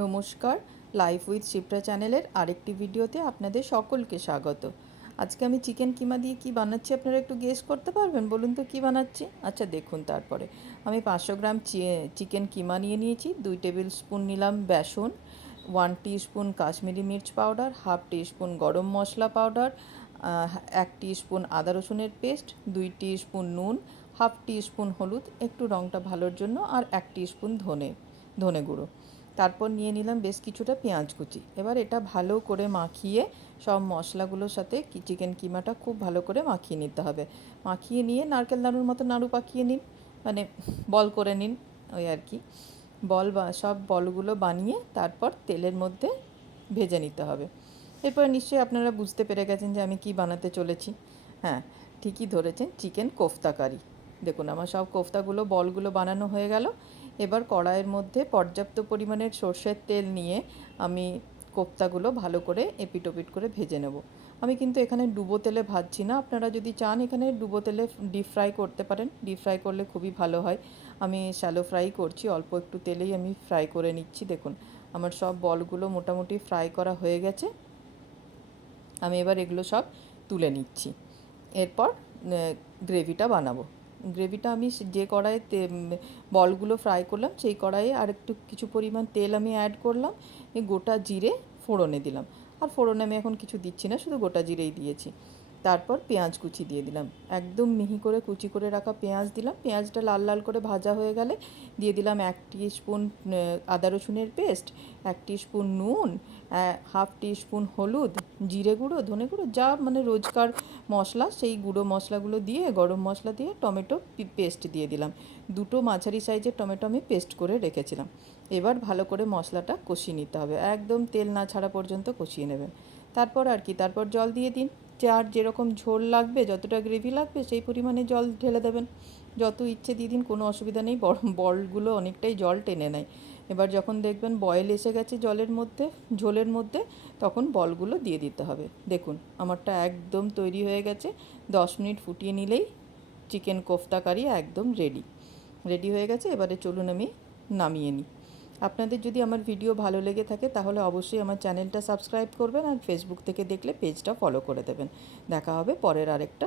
নমস্কার, life with Shipra চ্যানেলের আরেকটি ভিডিওতে আপনাদের সকলকে স্বাগত। আজকে আমি চিকেন কিমা দিয়ে কি বানাচ্ছি আপনারা একটু গেস করতে পারবেন? বলুন তো কী বানাচ্ছি? আচ্ছা দেখুন, তারপরে আমি 500 গ্রাম চিকেন কিমা নিয়ে নিয়েছি। 2 টেবিল স্পুন নিলাম বেসন, 1 টিস্পুন কাশ্মীরি মির্চ পাউডার, হাফ টিস্পুন গরম মশলা পাউডার, 1 টিস্পুন আদা রসুনের পেস্ট, 2 টিস্পুন নুন, হাফ টিস্পুন হলুদ একটু রঙটা ভালোর জন্য, আর 1 টিস্পুন ধনে গুঁড়ো। তারপর নিয়ে নিলাম বেশ কিছুটা পেঁয়াজ কুচি। এবার এটা ভালো করে মাখিয়ে সব মশলাগুলোর সাথে চিকেন কিমাটা খুব ভালো করে মাখিয়ে নিতে হবে। মাখিয়ে নিয়ে নারকেল নাড়ুর মতো নাড়ু পাকিয়ে নিন, মানে বল করে নিন, ওই আর কি। সব বলগুলো বানিয়ে তারপর তেলের মধ্যে ভেজে নিতে হবে। এরপর নিশ্চয়ই আপনারা বুঝতে পেরে গেছেন যে আমি কি বানাতে চলেছি। হ্যাঁ, ঠিকই ধরেছেন, চিকেন কোফতা কারি। দেখুন আমার সব কোফতাগুলো বলগুলো বানানো হয়ে গেল। এবার কড়াইয়ের মধ্যে পর্যাপ্ত পরিমাণের সর্ষের তেল নিয়ে আমি কোফতাগুলো ভালো করে এপিট ওপিট করে ভেজে নেব। আমি কিন্তু এখানে ডুবো তেলে ভাজছি না, আপনারা যদি চান এখানে ডুবো তেলে ডিপ ফ্রাই করতে পারেন, ডিপ ফ্রাই করলে খুবই ভালো হয়। আমি শ্যালো ফ্রাই করছি, অল্প একটু তেলেই আমি ফ্রাই করে নিচ্ছি। দেখুন আমার সব বলগুলো মোটামুটি ফ্রাই করা হয়ে গেছে। আমি এবার এগুলো সব তুলে নিচ্ছি। এরপর গ্রেভিটা বানাবো। গ্রেভিটা আমি যে কড়াইয়ে বলগুলো ফ্রাই করলাম সেই কড়াইয়ে আর একটু কিছু পরিমাণ তেল আমি অ্যাড করলাম। গোটা জিরে ফোড়নে দিলাম। আর ফোড়নে আমি এখন কিছু দিচ্ছি না, শুধু গোটা জিরেই দিয়েছি। তারপর পেঁয়াজ কুচি দিয়ে দিলাম, একদম মিহি করে কুচি করে রাখা পেঁয়াজ দিলাম। পেঁয়াজটা লাল লাল করে ভাজা হয়ে গেলে দিয়ে দিলাম 1 টিস্পুন আদা রসুনের পেস্ট, 1 টিস্পুন নুন, হাফ টিস্পুন হলুদ, জিরে গুঁড়ো, ধনে গুঁড়ো, যা মানে রোজকার মশলা সেই গুঁড়ো মশলাগুলো দিয়ে, গরম মশলা দিয়ে, টমেটো পেস্ট দিয়ে দিলাম। 2টো মাঝারি সাইজের টমেটো আমি পেস্ট করে রেখেছিলাম। এবার ভালো করে মশলাটা কষিয়ে নিতে হবে, একদম তেল না ছাড়া পর্যন্ত কষিয়ে নেবেন। তারপর আর কি, তারপর জল দিয়ে দিন। যার যেরকম ঝোল লাগবে, যতটা গ্রেভি লাগবে সেই পরিমাণে জল ঢেলে দেবেন। যত ইচ্ছে দিয়ে দিন, কোনো অসুবিধা নেই। বলগুলো অনেকটাই জল টেনে নেয়। এবার যখন দেখবেন বয়েল এসে গেছে জলের মধ্যে, ঝোলের মধ্যে, তখন বলগুলো দিয়ে দিতে হবে। দেখুন আমারটা একদম তৈরি হয়ে গেছে। 10 মিনিট ফুটিয়ে নিলেই চিকেন কোফতা কারি একদম রেডি হয়ে গেছে। এবারে চলুন আমি নামিয়ে নিই। আপনাদের যদি আমার ভিডিও ভালো লেগে থাকে তাহলে অবশ্যই আমার চ্যানেলটা সাবস্ক্রাইব করবেন, আর ফেসবুক থেকে দেখলে পেজটা ফলো করে দেবেন। দেখা হবে পরের আরেকটা